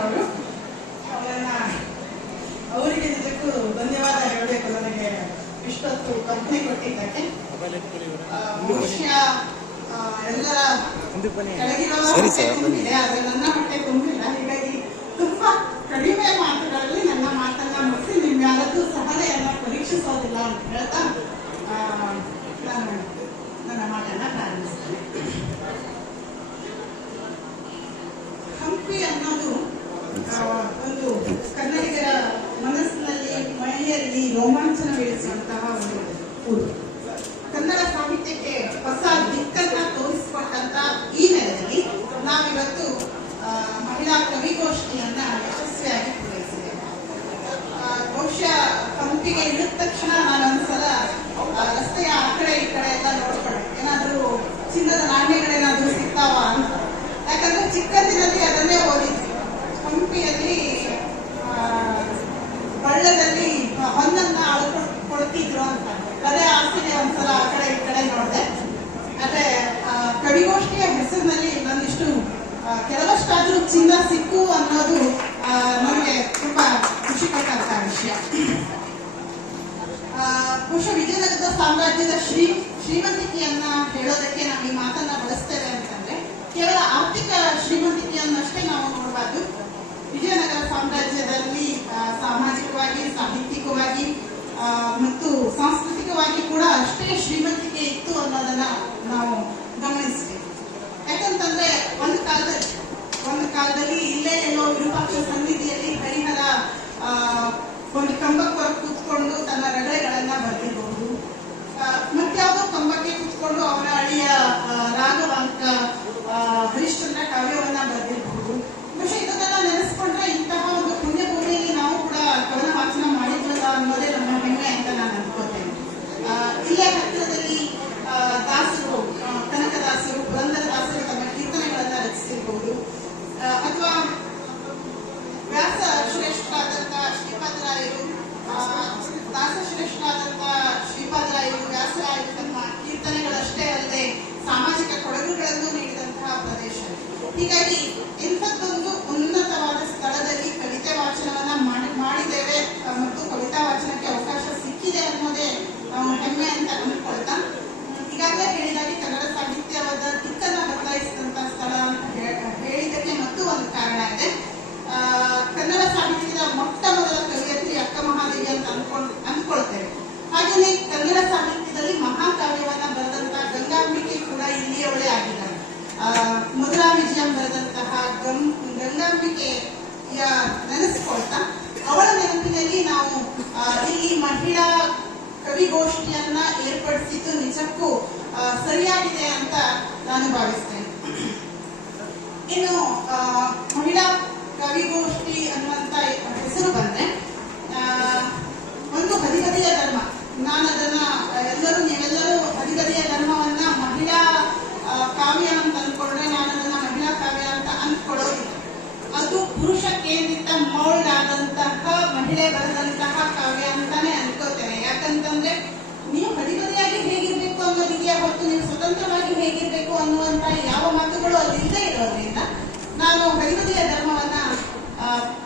ಅವರು? ಅವರನ್ನ ಅವರಿಗೆ ನಿಜಕ್ಕೂ ಧನ್ಯವಾದ ಹೇಳಬೇಕು ನನಗೆ. ಇಷ್ಟೊತ್ತು ಕಂಪನಿ ಕೊಟ್ಟಿದ್ದಕ್ಕೆ. ಬಹುಶಃ ಎಲ್ಲರ ಕೆಳಗಿರೋ ಸರಿ ಸರ್, ತುಂಬಿದೆ, ಆದ್ರೆ ನನ್ನ ಹೊಟ್ಟೆ ತುಂಬಿಲ್ಲ. ಹೀಗಾಗಿ ತುಂಬಾ ಕಡಿಮೆ ಮಾತುಗಳಲ್ಲಿ ನನ್ನ ಮಾತನ್ನ ಮುಗಿಸಿ ನಿಮ್ಮೆಲ್ಲದೂ ಸಹನೆಯನ್ನ ಪರೀಕ್ಷಿಸೋದಿಲ್ಲ ಅಂತ ಹೇಳ್ತಾ ಆ, ನಾನು ನನ್ನ ಮಾತನ್ನ ಪ್ರಾರಂಭಿಸ್ತೇನೆ ಹಂಪಿ ಅನ್ನೋದು ಆ, ಒಂದು ಕನ್ನಡಿಗರ ಮನಸ್ಸಿನಲ್ಲಿ ಮಹಿಳೆಯರಲ್ಲಿ ರೋಮಾಂಚನ ಬೆಳೆಸುವಂತಹ ಒಂದು ಊರು ಕನ್ನಡ ಸಾಹಿತ್ಯಕ್ಕೆ ಹೊಸ ದಿಕ್ಕನ್ನ ತೋರಿಸಿಕೊಟ್ಟಂತ ಈ ನೆಲೆಯಲ್ಲಿ ನಾವಿವತ್ತು ಆ, ಮಹಿಳಾ ಕವಿಗೋಷ್ಠಿಯನ್ನ ಯಶಸ್ವಿಯಾಗಿ ಪೂರೈಸಿದ್ದೇವೆ ಆ, ಬಹುಶಃ ಹಂಪಿಗೆ ಇಳಿದ ತಕ್ಷಣ ನಾನು ಒಂದ್ಸಲ ಆ, ರಸ್ತೆಯ ಆ ಕಡೆ ಈ ಕಡೆ ಎಲ್ಲ ನೋಡ್ಕೊಂಡೆ ಏನಾದ್ರೂ ಚಿನ್ನದ ನಾಣ್ಯಗಳೇನಾದ್ರೂ ಸಿಗ್ತಾವ ಅಂತ ಯಾಕಂದ್ರೆ ಚಿಕ್ಕಂದಿನಲ್ಲಿ ಅದನ್ನೇ ಓದಿದ್ವಿ ಹಂಪಿಯಲ್ಲಿ ಆ, ಬಳ್ಳದಲ್ಲಿ ಹೊನ್ನನ್ನ ಅಳ್ಕೊಂಡು ಕೊಡ್ತಿದ್ರು ಅಂತ ಅದೇ ಆಸೆಗೆ ಒಂದ್ಸಲ ಆ ಕಡೆ ಈ ಕಡೆ ನೋಡಿದೆ ಆದ್ರೆ ಆ, ಕವಿಗೋಷ್ಠಿಯ ಹೆಸರಿನಲ್ಲಿ ಒಂದಿಷ್ಟು ಆ, ಕೆಲವಷ್ಟಾದ್ರೂ ಚಿನ್ನ ಸಿಕ್ಕು ಅನ್ನೋದು ನಮಗೆ ತುಂಬಾ ಖುಷಿ ಪಟ್ಟಂತ ವಿಷಯ ಬಹುಶಃ ವಿಜಯನಗರದ ಸಾಮ್ರಾಜ್ಯದ ಶ್ರೀ ಶ್ರೀಮಂತಿಕೆಯನ್ನ ಹೇಳೋದಕ್ಕೆ ನಾವು ಈ ಮಾತನ್ನ ಬಳಸ್ತೇವೆ ಅಂತಂದ್ರೆ ಕೇವಲ ಆರ್ಥಿಕ ಶ್ರೀಮಂತಿಕೆಯನ್ನಷ್ಟೇ ನಾವು ನೋಡಬಾರ್ದು ವಿಜಯನಗರ ಸಾಮ್ರಾಜ್ಯದಲ್ಲಿ ಸಾಮಾಜಿಕವಾಗಿ ಸಾಹಿತ್ಯಿಕವಾಗಿ ಮತ್ತು ಸಾಂಸ್ಕೃತಿಕವಾಗಿ ಕೂಡ ಅಷ್ಟೇ ಶ್ರೀಮಂತಿಕೆ ಇತ್ತು ಅನ್ನೋದನ್ನ ನಾವು ಗಮನಿಸ್ತೀವಿ ಯಾಕಂತಂದ್ರೆ ಒಂದು ಕಾಲದಲ್ಲಿ ಒಂದು ಕಾಲದಲ್ಲಿ ಇಲ್ಲೇ ಎಲ್ಲೋ ವಿರೂಪಾಕ್ಷ ಸನ್ನಿಧಿಯಲ್ಲಿ ಹರಿಹರ ಆ, ಒಂದು ಕಂಬಕ್ಕೆ ಹೀಗಾಗಿ ಇಂಥದ್ದೊಂದು ಈ ಮಹಿಳಾ ಕವಿಗೋಷ್ಠಿಯನ್ನ ಏರ್ಪಡಿಸಿದ್ದು ನಿಜಕ್ಕೂ ಸರಿಯಾಗಿದೆ ಅಂತ ನಾನು ಭಾವಿಸ್ತೇನೆ. ಇನ್ನು ಮಹಿಳಾ ಕವಿಗೋಷ್ಠಿ ಅನ್ನುವಂತ ಹೆಸರು ಬಂದ್ರೆ ಒಂದು ಹದಿಗದಿಯ ಧರ್ಮ. ನಾನು ಅದನ್ನ ಎಲ್ಲರೂ, ನೀವೆಲ್ಲರೂ ಹದಿಗದಿಯ ಧರ್ಮವನ್ನ ಮಹಿಳಾ ಕಾವ್ಯ ಅಂತ ಅನ್ಕೊಂಡ್ರೆ ನಾನು ಅದನ್ನ ಮಹಿಳಾ ಕಾವ್ಯ ಅಂತ ಅಂದ್ಕೊಳ್ಳೋದಿಲ್ಲ ಅದು ಪುರುಷ ಕೇಂದ್ರಿತ ಮೌಲ್ಡ್ ಆದಂತಹ ಮಹಿಳೆ ಬರೆದಂತಹ ಕಾವ್ಯ ಅಂತಾನೆ ಅನ್ಕೋತೇನೆ. ಯಾಕಂತಂದ್ರೆ ನೀವು ಹದಿಗದಿಯಾಗಿ ಹೇಗಿರ್ಬೇಕು ಅನ್ನೋದಿದೆಯಾ ಹೊತ್ತು ನೀವು ಸ್ವತಂತ್ರವಾಗಿ ಹೇಗಿರ್ಬೇಕು ಅನ್ನುವಂತ ಯಾವ ಮಾತುಗಳು ಅಲ್ಲಿ ಇರೋದ್ರಿಂದ ನಾನು ಹದಿಗದಿಯ ಧರ್ಮವನ್ನ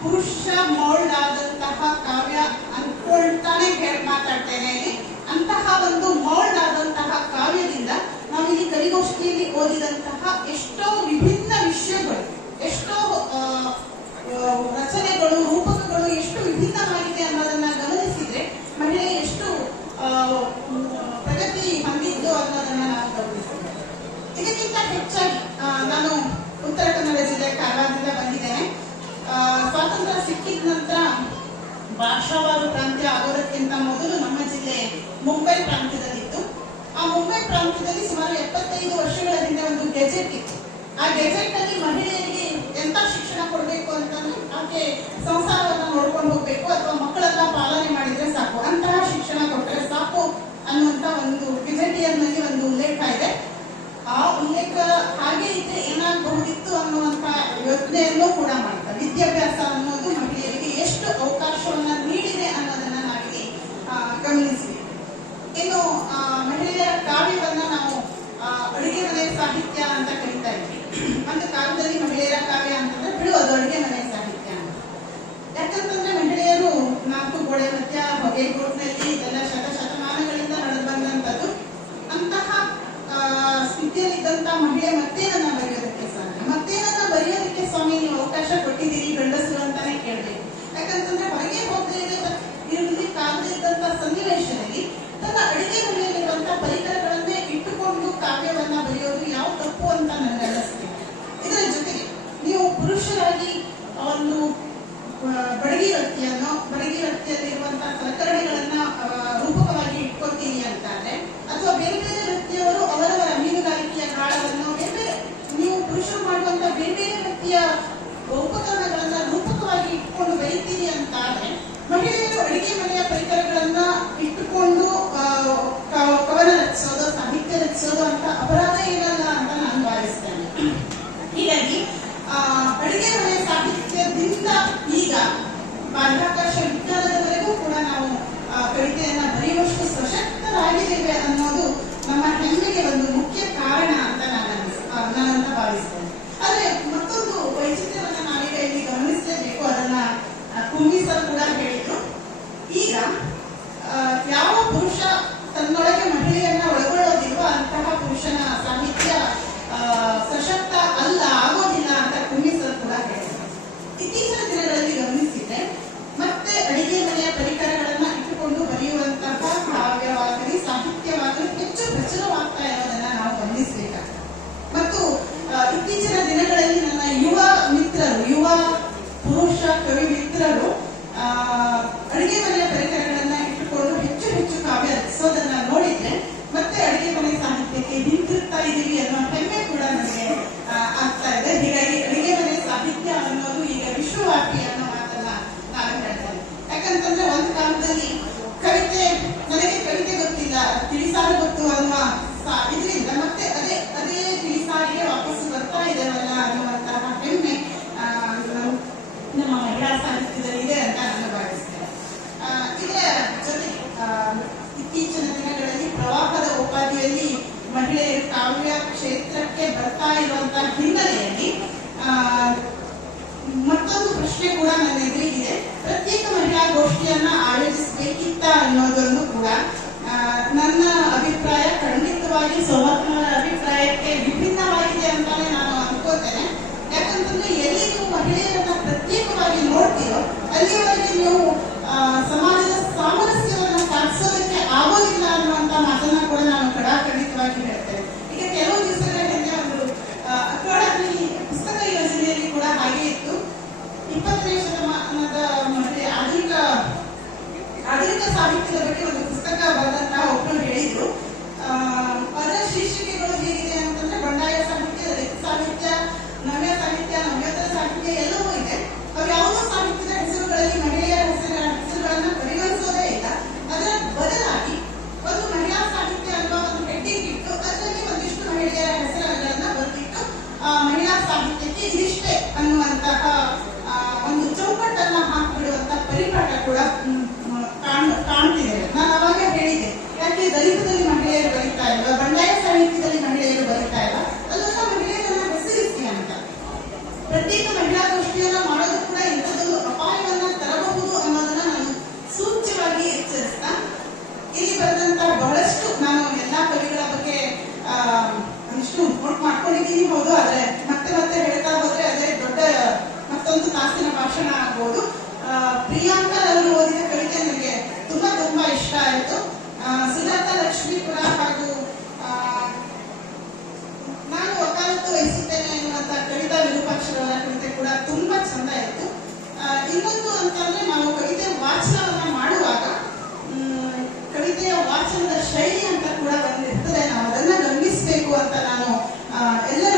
ಪುರುಷ ಮೌಲ್ಡ್ ಆದಂತಹ ಕಾವ್ಯ ಅನ್ಕೊಳ್ತಾನೆ ಹೇಳಿ ಮಾತಾಡ್ತೇನೆ. ಅಂತಹ ಒಂದು ಮೌಲ್ಡ್ ಆದಂತಹ ಕಾವ್ಯದಿಂದ ನಾವು ಇಲ್ಲಿ ಕವಿಗೋಷ್ಠಿಯಲ್ಲಿ ಓದಿದಂತಹ ಎಷ್ಟೋ ವಿಭಿನ್ನ ಮುಂಬೈ ಪ್ರಾಂತ್ಯದಲ್ಲಿತ್ತು. ಆ ಮುಂಬೈ ಪ್ರಾಂತ್ಯದಲ್ಲಿ ಸುಮಾರು ಎಪ್ಪತ್ತೈದು ವರ್ಷಗಳ ಹಿಂದೆ ಒಂದು ಗೆಜೆಟ್ ಇತ್ತು. ಆ ಗೆಜೆಟ್ ಅಲ್ಲಿ ಮಹಿಳೆಯರಿಗೆ ಎಂತ ಶಿಕ್ಷಣ ಕೊಡಬೇಕು ಅಂತಂದ್ರೆ, ಆಕೆ ಸಂಸಾರವನ್ನ ನೋಡ್ಕೊಂಡು ಹೋಗ್ಬೇಕು ಅಥವಾ ಮಕ್ಕಳನ್ನ ಪಾಲನೆ ಮಾಡಿದ್ರೆ ಸಾಕು. ಅಂತಹ ಸಾಹಿತ್ಯ ಅಂತ ಕರಿತಾ ಇದ್ವಿ. ಒಂದು ಕಾಲದಲ್ಲಿ ಮಹಿಳೆಯರ ಕಾವ್ಯ ಅಂತಂದ್ರೆ ಬಿಡು, ಅದು ಅಡುಗೆ ಮನೆ ಸಾಹಿತ್ಯ ಅಂತ. ಯಾಕಂತಂದ್ರೆ ಮಹಿಳೆಯರು ನಾಲ್ಕು ಗೋಡೆ ಮಧ್ಯ ಹೊಗೆಗೋಟ್ನಲ್ಲಿ ಇದೆಲ್ಲ ಶತ ಶತಮಾನಗಳಿಂದ ನಡೆದು ಬಂದಂತದ್ದು ಅಂತಹ ಸ್ಥಿತಿಯಲ್ಲಿದ್ದಂತಹ ಮಹಿಳೆ ಮತ್ತೇನನ್ನ ಬರೆಯೋದಕ್ಕೆ ಸಾಧ್ಯ. ಮತ್ತೇನನ್ನ ಬರೆಯೋದಕ್ಕೆ ಸ್ವಾಮಿ, ನೀವು ಅವಕಾಶ ಕೊಟ್ಟಿದ್ದೀರಿ ಗಂಡಸರು ಅಂತಾನೆ ಕೇಳಬೇಕು. ಯಾಕಂತಂದ್ರೆ ಹೊರಗೆ ಹೋಗದೆ ಇರಲಿ ಕಾಲದಲ್ಲಿ ಇದ್ದಂತಹ ಸನ್ನಿವೇಶದಲ್ಲಿ ತನ್ನ ಅಡುಗೆ ಮನೆಯಲ್ಲಿರುವಂತಹ ಪರಿಕರಗಳು ತಪ್ಪು ಅಂತ ನನಗೆ ಅನ್ನಿಸ್ತಿದೆ ಇದರ ಜೊತೆಗೆ ನೀವು ಪುರುಷರಾಗಿ ಒಂದು ಬಡಗಿ ವ್ಯಕ್ತಿಯನ್ನು, ಬಡಗಿ ವ್ಯಕ್ತಿಯಲ್ಲಿರುವಂತಹ ಸಲಕರಣೆಗಳನ್ನ ರೂಪಕವಾಗಿ ಇಟ್ಕೊತೀನಿ ಅಂತಾದ್ರೆ, ಅಥವಾ ಬೇರೆ ಬೇರೆ ವ್ಯಕ್ತಿಯವರು ಅವರವರ ಮೀನುಗಾರಿಕೆಯ ಕಾಳವನ್ನು ಬೇರೆ ನೀವು ಪುರುಷರು ಮಾಡುವಂತ ಬೇರೆ ಬೇರೆ ವ್ಯಕ್ತಿಯ ಉಪಕರಣಗಳನ್ನ ರೂಪಕವಾಗಿ ಇಟ್ಕೊಂಡು ಬೆಳಿತೀನಿ ಅಂತಾರೆ ಮಹಿಳೆಯರು ಅಡಿಗೆ ಮನೆಯ ಪರಿಕರಗಳನ್ನ ಇಟ್ಟುಕೊಂಡು ಆ, ಕ- ಕವನ ರಚಿಸೋದು ಸಾಹಿತ್ಯ ರಚಿಸೋದು ಅಂತ ಅಪರಾಧ ಏನಲ್ಲ ಅಂತ ನಾನು ಭಾವಿಸ್ತೇನೆ ಹೀಗಾಗಿ ಆ, ಅಡಿಗೆ ಮನೆ ಸಾಹಿತ್ಯದಿಂದ ಈಗ ಬಾಹ್ಯಾಕಾಶ ವಿಜ್ಞಾನದವರೆಗೂ ಕೂಡ ನಾವು ಆ, ಕವಿತೆಯನ್ನ ಬರೆಯುವಷ್ಟು ಸಶಕ್ತರಾಗಿದ್ದೇವೆ ಅನ್ನೋದು ನಮ್ಮ ಹೆಮ್ಮೆಗೆ ಒಂದು ಮುಖ್ಯ ಕಾರಣ ಅಂತ ನಾನು ಅನ್ಸ್- ಆ, ನಾನಂತ ಭಾವಿಸ್ತೇನೆ ಆದ್ರೆ ಮತ್ತೊಂದು ವೈಚಿತ್ರ್ಯವನ್ನ ನಾವೀಗ ಇಲ್ಲಿ ಗಮನಿಸಲೇಬೇಕು ಅದನ್ನ ಆ, ಕುಂಬಿ ಸರ್ ಕೂಡ ಹೇಳಿದ್ರು ಈಗ ಆ, ಯಾವ ಪುರುಷ ತನ್ನೊಳಗೆ ಮಹಿಳೆಯನ್ನ ಒಳಗೊಳ್ಳೋದಿಲ್ವೋ ಅಂತಹ ಪುರುಷನ ಸಾಹಿತ್ಯ ಆ, ಸಶಕ್ತ ಅಲ್ಲ ಆಗೋದಿಲ್ಲ ಅಂತ ಕುಂಬಿ ಸರ್ ಕೂಡ ಹೇಳಿದ್ರು ಇತ್ತೀಚಿನ ದಿನಗಳಲ್ಲಿ ಗಮನಿಸಿದ್ರೆ ಮತ್ತೆ ಅಡಿಗೆ ಮನೆಯ ಪರಿಕರಗಳನ್ನ ಇಟ್ಟುಕೊಂಡು ಬರೆಯುವಂತಹ ಕಾವ್ಯವಾಗಲಿ ಸಾಹಿತ್ಯವಾಗಲಿ ಹೆಚ್ಚು ಪ್ರಚುರವಾಗ್ತಾ ಇರೋದನ್ನ ನಾವು ಗಮನಿಸಬೇಕಾಗ್ತದೆ ಮತ್ತು ಆ, ಇತ್ತೀಚಿನ ದಿನಗಳಲ್ಲಿ ನನ್ನ ಯುವ ಮಿತ್ರರು ಯುವ ಪುರುಷ ಕವಿ ಮಿತ್ರರು ಆ, ಅಡಿಗೆ ಮನೆಯ ಪರಿಕರಗಳನ್ನ ಇಟ್ಟುಕೊಂಡು ಹೆಚ್ಚು ಹೆಚ್ಚು ಕಾವ್ಯ ರಚಿಸೋದನ್ನ ನೋಡಿದ್ರೆ ಮತ್ತೆ ಅಡಿಗೆ ಮನೆ ಸಾಹಿತ್ಯಕ್ಕೆ ಹಿಂತಿರುಗ್ತಾ ಇದೀವಿ ಅನ್ನೋ ಹೆಮ್ಮೆ ಕೂಡ ನನಗೆ ಆ, ಆಗ್ತಾ ಇದೆ ಹೀಗಾಗಿ ಅಡಿಗೆ ಮನೆ ಸಾಹಿತ್ಯ ಅನ್ನೋದು ಈಗ ವಿಶ್ವವ್ಯಾಪಿ ಅನ್ನೋ ಮಾತನ್ನ ನಾನು ಹೇಳ್ತೇನೆ ಯಾಕಂತಂದ್ರೆ ಒಂದು ಕಾಲದಲ್ಲಿ ಕವಿತೆ, ನನಗೆ ಕವಿತೆ ಗೊತ್ತಿಲ್ಲ. ತಿಳಿಸಾರು ಗೊತ್ತು ಅನ್ನುವ ಇದರಿಂದ ಮತ್ತೆ ಅದೇ ಅದೇ ತಿಳಿಸಾರಿಗೆ ವಾಪಸ್ ಬರ್ತಾ ಇದ್ದಾರಲ್ಲ ಅನ್ನುವಂತಹ ಹೆಮ್ಮೆ ನಮ್ಮ ಮಹಿಳಾ ಸಾಹಿತ್ಯದಲ್ಲಿ ಇದೆ ಅಂತ ನಾನು ಭಾವಿಸ್ತೇನೆ. ಇದರ ಜೊತೆ ಇತ್ತೀಚಿನ ದಿನಗಳಲ್ಲಿ ಪ್ರವಾಹದ ಉಪಾಧಿಯಲ್ಲಿ ಮಹಿಳೆಯರು ಕಾವ್ಯ ಕ್ಷೇತ್ರಕ್ಕೆ ಬರ್ತಾ ಇರುವಂತಹ ಹಿನ್ನೆಲೆಯಲ್ಲಿ ಮತ್ತೊಂದು ಪ್ರಶ್ನೆ ಕೂಡ ಎದುರಿಗಿದೆ ಪ್ರತ್ಯೇಕ ಮಹಿಳಾ ಗೋಷ್ಠಿಯನ್ನ ಆಯೋಜಿಸಬೇಕಿತ್ತ ಅನ್ನೋದನ್ನು ಕೂಡ ನನ್ನ ಅಭಿಪ್ರಾಯ ಖಂಡಿತವಾಗಿ ಸೌಮತ್ಮರ ಅಭಿಪ್ರಾಯಕ್ಕೆ ವಿಭಿನ್ನವಾಗಿದೆ ಅಂತಾನೆ ನಾನು ಅನ್ಕೋತೇನೆ. ಯಾಕಂತಂದ್ರೆ ಎಲ್ಲಿ ನೀವು ಮಹಿಳೆಯರನ್ನ ಪ್ರತ್ಯೇಕವಾಗಿ ನೋಡ್ತೀರೋ, ಅಲ್ಲಿವರೆಗೆ ನೀವು ಆ, ಸಮಾಜದ ಸಾಮರಸ್ಯವನ್ನು ಸಾಧಿಸೋದಕ್ಕೆ ಆಗೋದಿಲ್ಲ ಅನ್ನುವಂತ ಮಾತನ್ನ ಕೂಡ ನಾನು ಕಡಾಖಂಡಿತವಾಗಿ ಹೇಳ್ತೇನೆ ಈಗ ಕೆಲವು ದಿವಸಗಳ ಹಿಂದೆ ಒಂದು ಆ, ಅಕಾಡೆಮಿ ಪುಸ್ತಕ ಯೋಜನೆಯಲ್ಲಿ ಕೂಡ ಹಾಗೆ ಇತ್ತು ಇಪ್ಪತ್ತನೇ ಶತಮಾನದ ಮತ್ತೆ ಆಧುನಿಕ ಆಧುನಿಕ ಸಾಹಿತ್ಯದ ಬಗ್ಗೆ ಒಂದು ಪುಸ್ತಕ ಬರೆದಂತಹ ಒಬ್ಬರು ಹೇಳಿದ್ರು ಆ, ಅದರ ಶೀರ್ಷಿಕೆಗಳು ಹೇಗಿದೆ ಅಂತಂದ್ರೆ ಬಂಡಾಯ ಸಾಹಿತ್ಯ ದಲಿತ ಸಾಹಿತ್ಯ ನವ್ಯ ಸಾಹಿತ್ಯ ನವ್ಯೋತ್ತರ ಸಾಹಿತ್ಯ ಎಲ್ಲವೂ ಇದೆ ಅವು ಯಾವುದೋ ಸಾಹಿತ್ಯದ ಹೆಸರುಗಳಲ್ಲಿ ಮಹಿಳೆಯರ ಹೆಸರ ಹೆಸರುಗಳನ್ನ ಪರಿಗಣಿಸೋದೇ ಇಲ್ಲ ಅದರ ಬದಲಾಗಿ ಒಂದು ಮಹಿಳಾ ಸಾಹಿತ್ಯ ಅನ್ನುವ ಒಂದು ಹೆಡ್ಡಿಂಗ್ ಇಟ್ಟು ಅದರಲ್ಲಿ ಒಂದಿಷ್ಟು ಮಹಿಳೆಯರ ಹೆಸರುಗಳನ್ನ ಬರೆದಿಟ್ಟು ಆ, ಮಹಿಳಾ ಸಾಹಿತ್ಯಕ್ಕೆ ಇದಿಷ್ಟೇ ಅನ್ನುವಂತಹ ಆ, ಒಂದು ಚೌಕಟ್ಟನ್ನ ಹಾಕಿಬಿಡುವಂತಹ ಪರಿಪಾಠ ಕೂಡ ಮ್, ಮ್, ಕಾಣ್ ಕಾಣ್ತಿದ್ದೇವೆ ನಾನು ಅವಾಗ ಹೇಳಿದೆ ಯಾಕೆ ದಲಿತದಲ್ಲಿ ಇಲ್ಲ ಬಂಡಾಯ ಸಾಹಿತ್ಯದಲ್ಲಿ ಮಹಿಳೆಯರು ಬರೀತಾ ಇಲ್ಲ. ಅಲ್ಲೆಲ್ಲ ಮಹಿಳೆಯರನ್ನ ಹೆಸರಿಸಿ ಅಂತ. ಪ್ರತ್ಯೇಕ ಮಹಿಳಾ ಗೋಷ್ಠಿಯನ್ನ ಮಾಡೋದು ಕೂಡ ಇಂಥದ್ದೊಂದು ಅಪಾಯವನ್ನ ತರಬಹುದು ಅನ್ನೋದನ್ನ ನಾನು ಸೂಚ್ಯವಾಗಿ ಎಚ್ಚರಿಸ್ತಾ, ಇಲ್ಲಿ ಬರೆದಂತ ಬಹಳಷ್ಟು ನಾನು ಎಲ್ಲಾ ಕವಿಗಳ ಬಗ್ಗೆ ಒಂದಿಷ್ಟು ನೋಟ್ ಮಾಡ್ಕೊಂಡಿದ್ದೀನಿ ಹೌದು, ಆದ್ರೆ ಮತ್ತೆ ಮತ್ತೆ ಹೇಳ್ತಾ ಹೋದ್ರೆ ಅದೇ ದೊಡ್ಡ ಮತ್ತೊಂದು ತಾಸಿನ ಭಾಷಣ ಆಗ್ಬೋದು. ಪ್ರಿಯಾಂಕಾ ಅವರು ಓದಿದ ಕವಿತೆ ನನಗೆ ತುಂಬಾ ತುಂಬಾ ಇಷ್ಟ ಆಯಿತು. ಸುಜಾತ ಲಕ್ಷ್ಮಿ ಕೂಡ ಕೂಡ ತುಂಬಾ ಚಂದ ಇತ್ತು. ಇನ್ನೊಂದು ಅಂತಂದ್ರೆ ನಾವು ಕವಿತೆ ವಾಚನವನ್ನ ಮಾಡುವಾಗ ಕವಿತೆಯ ವಾಚನದ ಶೈಲಿ ಅಂತ ಕೂಡ ಬಂದಿರ್ತದೆ. ನಾವು ಅದನ್ನ ಗಮನಿಸಬೇಕು ಅಂತ ನಾನು ಎಲ್ಲರ